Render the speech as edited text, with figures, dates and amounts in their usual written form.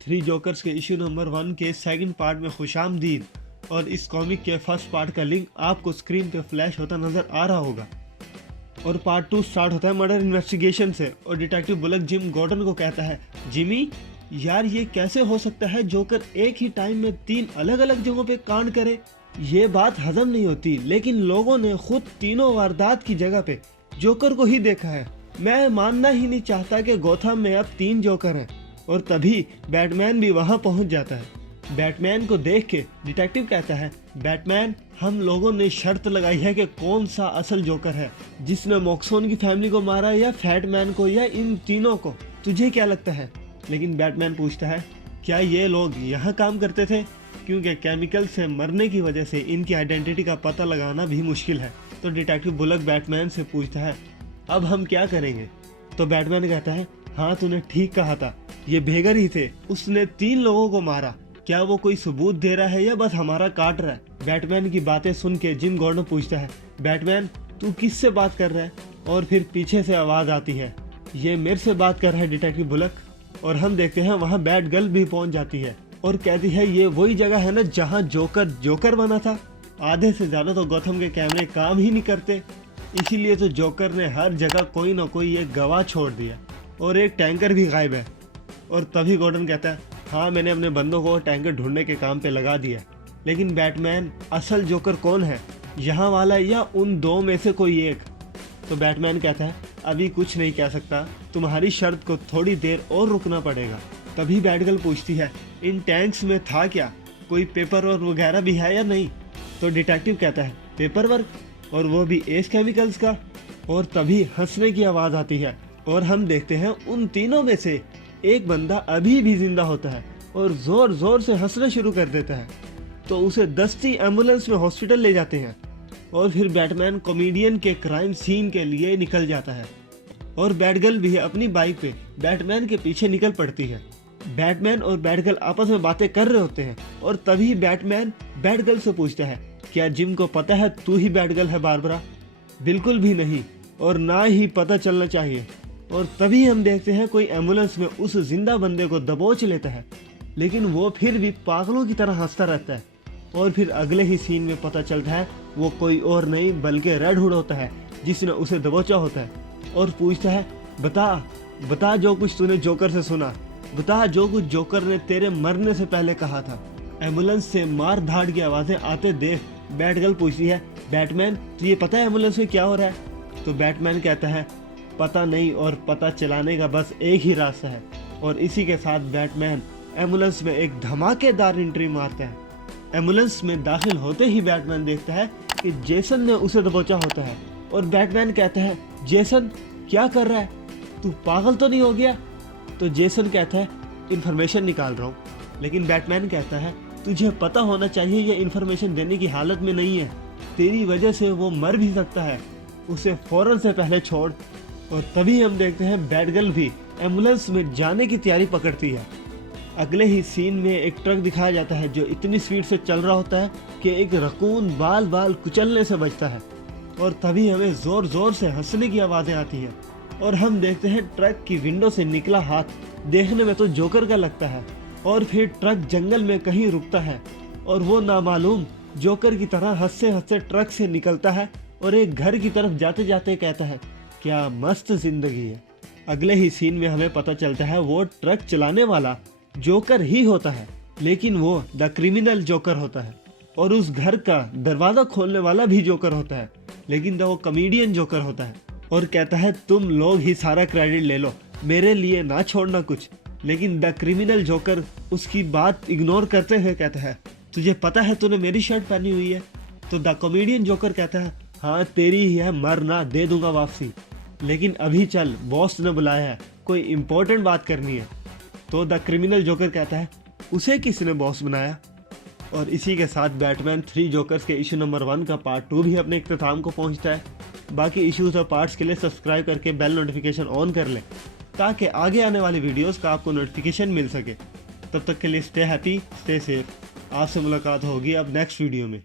Three jokers के issue number 1 के second part में खुशामदीद। और इस कॉमिक के फर्स्ट पार्ट का लिंक आपको स्क्रीन पे फ्लैश होता नजर आ रहा होगा। और पार्ट 2 स्टार्ट होता है मर्डर इन्वेस्टिगेशन से और डिटेक्टिव बुलक जिम गॉर्डन को कहता है, जिमी यार ये कैसे हो सकता है जोकर एक ही टाइम में 3 अलग अलग जगहों पे कांड करे। ये बात हजम नहीं होती, लेकिन लोगों ने खुद तीनों वारदात की जगह पे जोकर को ही देखा है। मैं मानना ही नहीं चाहता कि गोथम में अब 3 जोकर हैं। और तभी बैटमैन भी वहां पहुंच जाता है। बैटमैन को देख के डिटेक्टिव कहता है, बैटमैन हम लोगों ने शर्त लगाई है कि कौन सा असल जोकर है, जिसने मॉक्सोन की फैमिली को मारा या फैटमैन को या इन तीनों को, तुझे क्या लगता है? लेकिन बैटमैन पूछता है, क्या ये लोग यहाँ काम करते थे? क्योंकि केमिकल से मरने की वजह से इनकी आइडेंटिटी का पता लगाना भी मुश्किल है। तो डिटेक्टिव बुलक बैटमैन से पूछता है, अब हम क्या करेंगे? तो बैटमैन कहता है, हाँ तूने ठीक कहा था, ये भेगर ही थे, उसने 3 लोगों को मारा। क्या वो कोई सबूत दे रहा है या बस हमारा काट रहा है? बैटमैन की बातें सुन के जिम गॉर्डन पूछता है, बैटमैन तू किससे बात कर रहा है? और फिर पीछे से आवाज आती है, ये मेरे से बात कर रहा है डिटेक्टिव बुलक। और हम देखते हैं वहाँ बैट गर्ल भी पहुंच जाती है और कहती है, ये वही जगह है ना जहाँ जोकर बना था। आधे से ज्यादा तो गौथम के कैमरे काम ही नहीं करते, इसीलिए तो जोकर ने हर जगह कोई ना कोई एक गवाह छोड़ दिया और एक टैंकर भी गायब है। और तभी गॉर्डन कहता है, हाँ मैंने अपने बंदों को टैंकर ढूंढने के काम पे लगा दिया। लेकिन बैटमैन असल जोकर कौन है, यहाँ वाला या उन 2 में से कोई एक? तो बैटमैन कहता है, अभी कुछ नहीं कह सकता, तुम्हारी शर्त को थोड़ी देर और रुकना पड़ेगा। तभी बैटगर्ल पूछती है, इन टैंक्स में था क्या, कोई पेपर वर्क वगैरह भी है या नहीं? तो डिटेक्टिव कहता है, पेपर वर्क, और वो भी एस केमिकल्स का। और तभी हंसने की आवाज़ आती है और हम देखते हैं उन तीनों में से एक बंदा अभी भी जिंदा होता है और जोर जोर से हंसना शुरू कर देता है। तो उसे दस्ती एम्बुलेंस में हॉस्पिटल ले जाते हैं और फिर बैटमैन कॉमेडियन के क्राइम सीन के लिए निकल जाता है और बैटगर्ल भी अपनी बाइक पे बैटमैन के पीछे निकल पड़ती है। बैटमैन और बैटगर्ल आपस में बातें कर रहे होते हैं और तभी बैटमैन बैटगर्ल से पूछता है, क्या जिम को पता है तू ही बैटगर्ल है बारबरा? बिल्कुल भी नहीं, और ना ही पता चलना चाहिए। और तभी हम देखते हैं कोई एम्बुलेंस में उस जिंदा बंदे को दबोच लेता है, लेकिन वो फिर भी पागलों की तरह हंसता रहता है। और फिर अगले ही सीन में पता चलता है वो कोई और नहीं बल्कि रेड हुड होता है जिसने उसे दबोचा होता है और पूछता है, बता जो कुछ तूने जोकर से सुना, बता जो कुछ जोकर ने तेरे मरने से पहले कहा था। एम्बुलेंस से मार धाड़ की आवाजें आते देख बैटगर्ल पूछती है, बैटमैन तुझे पता है एम्बुलेंस में क्या हो रहा है? तो बैटमैन कहता है, पता नहीं, और पता चलाने का बस एक ही रास्ता है। और इसी के साथ बैटमैन एम्बुलेंस में एक धमाकेदार एंट्री मारता है। एम्बुलेंस में दाखिल होते ही बैटमैन देखता है कि जेसन ने उसे दबोचा होता है और बैटमैन कहता है, जेसन क्या कर रहा है, तू पागल तो नहीं हो गया? तो जेसन कहता है, इन्फॉर्मेशन निकाल रहा हूँ। लेकिन बैटमैन कहता है, तुझे पता होना चाहिए ये इन्फॉर्मेशन देने की हालत में नहीं है, तेरी वजह से वो मर भी सकता है, उसे फौरन से पहले छोड़। और तभी हम देखते हैं बैटगर्ल भी एम्बुलेंस में जाने की तैयारी पकड़ती है। अगले ही सीन में एक ट्रक दिखाया जाता है जो इतनी स्पीड से चल रहा होता है कि एक रकून बाल कुचलने से बचता है। और तभी हमें जोर जोर से हंसने की आवाज़ें आती हैं और हम देखते हैं ट्रक की विंडो से निकला हाथ देखने में तो जोकर का लगता है। और फिर ट्रक जंगल में कहीं रुकता है और वो नामालूम जोकर की तरह हंसते हंसते ट्रक से निकलता है और एक घर की तरफ जाते जाते कहता है, क्या मस्त जिंदगी है। अगले ही सीन में हमें पता चलता है वो ट्रक चलाने वाला जोकर ही होता है, लेकिन वो द क्रिमिनल जोकर होता है। और उस घर का दरवाजा खोलने वाला भी जोकर होता है, लेकिन वो कॉमेडियन जोकर होता है और कहता है, तुम लोग ही सारा क्रेडिट ले लो, मेरे लिए ना छोड़ना कुछ। लेकिन द क्रिमिनल जोकर उसकी बात इग्नोर करते हुए कहता है, तुझे पता है तूने मेरी शर्ट पहनी हुई है? तो द कॉमेडियन जोकर कहता है, हाँ तेरी ही है, मरना दे दूंगा वापसी, लेकिन अभी चल, बॉस ने बुलाया है, कोई इम्पोर्टेंट बात करनी है। तो द क्रिमिनल जोकर कहता है, उसे किसने बॉस बनाया? और इसी के साथ बैटमैन 3 जोकर्स के इशू नंबर 1 का पार्ट 2 भी अपने इख्तिताम को पहुंचता है। बाकी इश्यूज और पार्ट्स के लिए सब्सक्राइब करके बेल नोटिफिकेशन ऑन कर लें ताकि आगे आने वाली वीडियोस का आपको नोटिफिकेशन मिल सके। तब तक के लिए स्टे हैप्पी, स्टे सेफ। आपसे मुलाकात होगी अब नेक्स्ट वीडियो में।